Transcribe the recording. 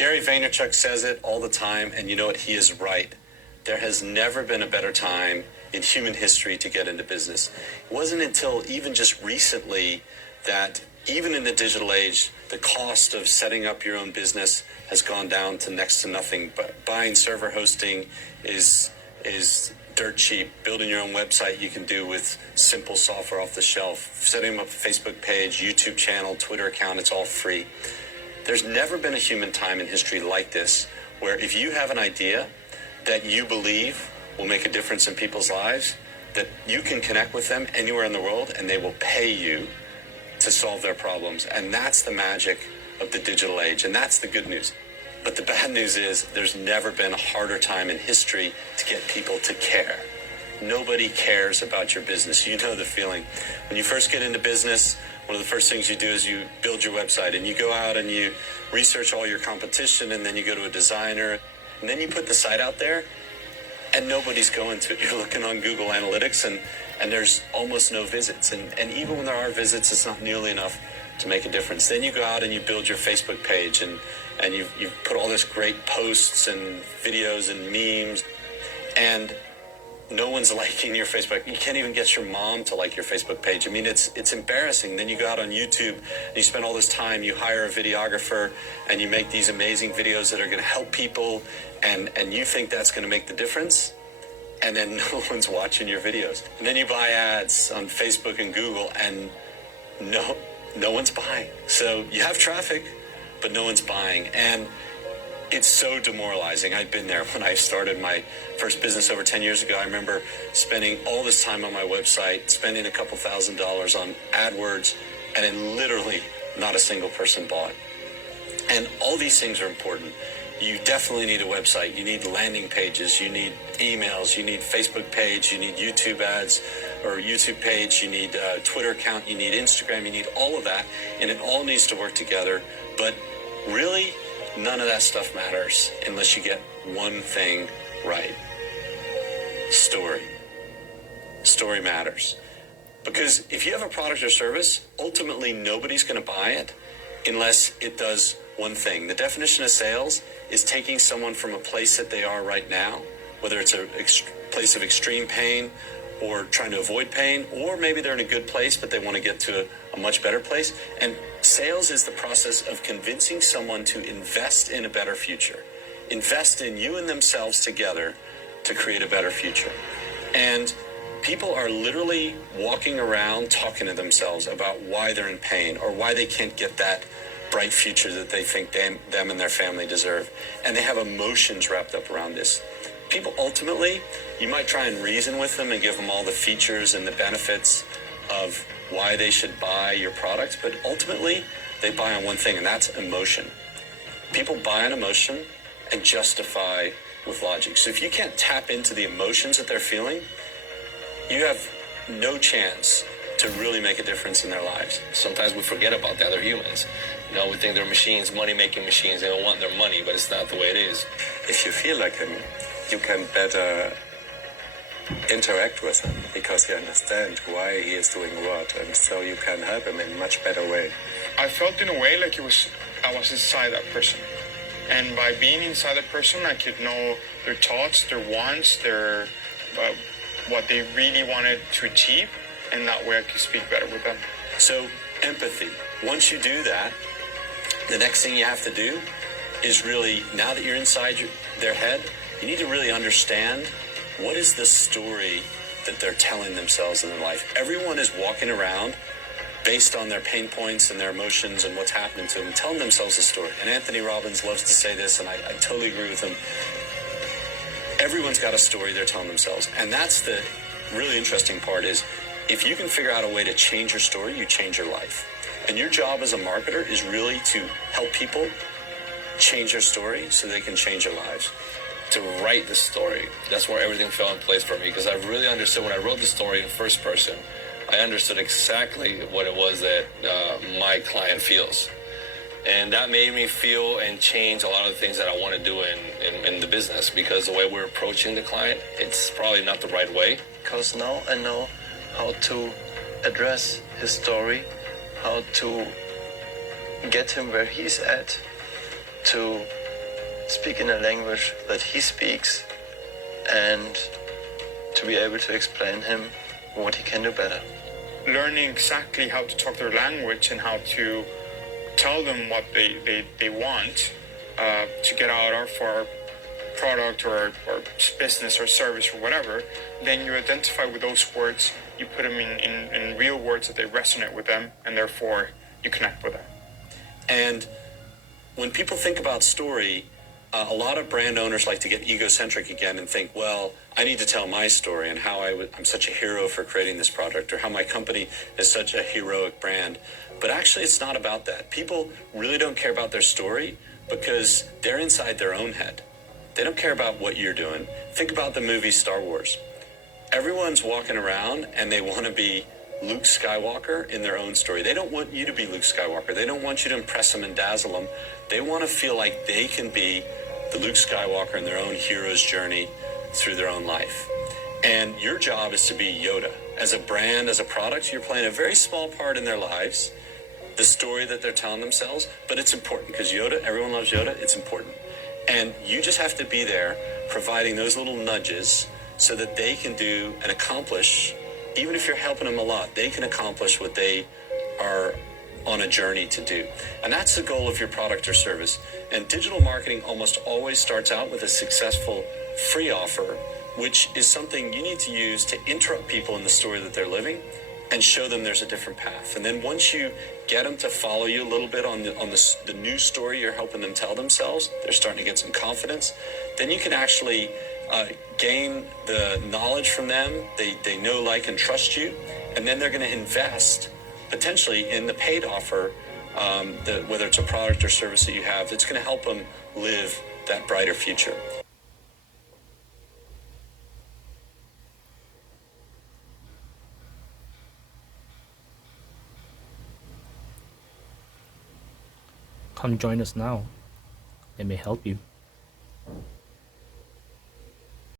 Gary Vaynerchuk says it all the time, and you know what? He is right. There has never been a better time in human history to get into business. It wasn't until even just recently that even in the digital age, the cost of setting up your own business has gone down to next to nothing. But buying server hosting is dirt cheap. Building your own website you can do with simple software off the shelf. Setting up a Facebook page, YouTube channel, Twitter account, it's all free. There's never been a human time in history like this, where if you have an idea that you believe will make a difference in people's lives, that you can connect with them anywhere in the world and they will pay you to solve their problems. And that's the magic of the digital age, and that's the good news. But the bad news is there's never been a harder time in history to get people to care. Nobody cares about your business. You know the feeling. When you first get into business, one of the first things you do is you build your website, and you go out and you research all your competition, and then you go to a designer, and then you put the site out there, and nobody's going to it. You're looking on Google Analytics, and there's almost no visits. And even when there are visits, it's not nearly enough to make a difference. Then you go out and you build your Facebook page, and you've put all this great posts and videos and memes, and no one's liking your Facebook. You can't even get your mom to like your Facebook page. I mean, it's embarrassing. Then you go out on YouTube and you spend all this time, you hire a videographer, and you make these amazing videos that are going to help people, and you think that's going to make the difference, and then no one's watching your videos. And then you buy ads on Facebook and Google, and no one's buying. So you have traffic, but no one's buying. And it's so demoralizing. I've been there when I started my first business over 10 years ago. I remember spending all this time on my website, spending a couple $1,000s on AdWords, and then literally not a single person bought. And all these things are important. You definitely need a website. You need landing pages. You need emails. You need Facebook page. You need YouTube ads or YouTube page. You need a Twitter account. You need Instagram. You need all of that. And it all needs to work together. But really, none of that stuff matters unless you get one thing right. Story. Story matters. Because if you have a product or service, ultimately nobody's going to buy it unless it does one thing. The definition of sales is taking someone from a place that they are right now, whether it's a place of extreme pain or trying to avoid pain, or maybe they're in a good place but they want to get to a much better place. And sales is the process of convincing someone to invest in a better future, invest in you and themselves together to create a better future. And people are literally walking around talking to themselves about why they're in pain or why they can't get that bright future that they think them and their family deserve. And they have emotions wrapped up around this. People ultimately, you might try and reason with them and give them all the features and the benefits of why they should buy your product, but ultimately they buy on one thing, and that's emotion. People buy on emotion and justify with logic. So if you can't tap into the emotions that they're feeling, you have no chance to really make a difference in their lives. Sometimes we forget about the other humans. You know, we think they're machines, money-making machines. They don't want their money, but it's not the way it is. If you feel like him, you can better interact with him because you understand why he is doing what, and so you can help him in a much better way. I felt in a way like I was inside that person. And by being inside that person, I could know their thoughts, their wants, their what they really wanted to achieve, and that way I could speak better with them. So empathy. Once you do that, the next thing you have to do is really, now that you're inside their head, you need to really understand what is the story that they're telling themselves in their life. Everyone is walking around based on their pain points and their emotions and what's happening to them, telling themselves a story. And Anthony Robbins loves to say this, and I totally agree with him. Everyone's got a story they're telling themselves. And that's the really interesting part is, if you can figure out a way to change your story, you change your life. And your job as a marketer is really to help people change their story so they can change their lives. To write the story, that's where everything fell in place for me, because I really understood when I wrote the story in first person, I understood exactly what it was that my client feels. And that made me feel and change a lot of the things that I want to do in the business, because the way we're approaching the client, it's probably not the right way. Because now I know how to address his story, how to get him where he's at, to speak in a language that he speaks and to be able to explain him what he can do better. Learning exactly how to talk their language and how to tell them what they want to get out of our product or business or service or whatever, then you identify with those words, you put them in real words that they resonate with them, and therefore you connect with them. And when people think about story, a lot of brand owners like to get egocentric again and think, well, I need to tell my story and how I'm such a hero for creating this product, or how my company is such a heroic brand. But actually, it's not about that. People really don't care about their story because they're inside their own head. They don't care about what you're doing. Think about the movie Star Wars. Everyone's walking around and they want to be Luke Skywalker in their own story. They don't want you to be Luke Skywalker. They don't want you to impress them and dazzle them. They want to feel like they can be the Luke Skywalker in their own hero's journey through their own life. And your job is to be Yoda. As a brand, as a product, you're playing a very small part in their lives, the story that they're telling themselves, but it's important because Yoda, everyone loves Yoda, it's important. And you just have to be there providing those little nudges so that they can do and accomplish, even if you're helping them a lot, they can accomplish what they are on a journey to do. And that's the goal of your product or service. And digital marketing almost always starts out with a successful free offer, which is something you need to use to interrupt people in the story that they're living and show them there's a different path. And then once you get them to follow you a little bit on the new story you're helping them tell themselves, they're starting to get some confidence, then you can actually gain the knowledge from them. They know, like, and trust you, and then they're going to invest potentially in the paid offer, whether it's a product or service that you have, that's going to help them live that brighter future. Come join us now. It may help you.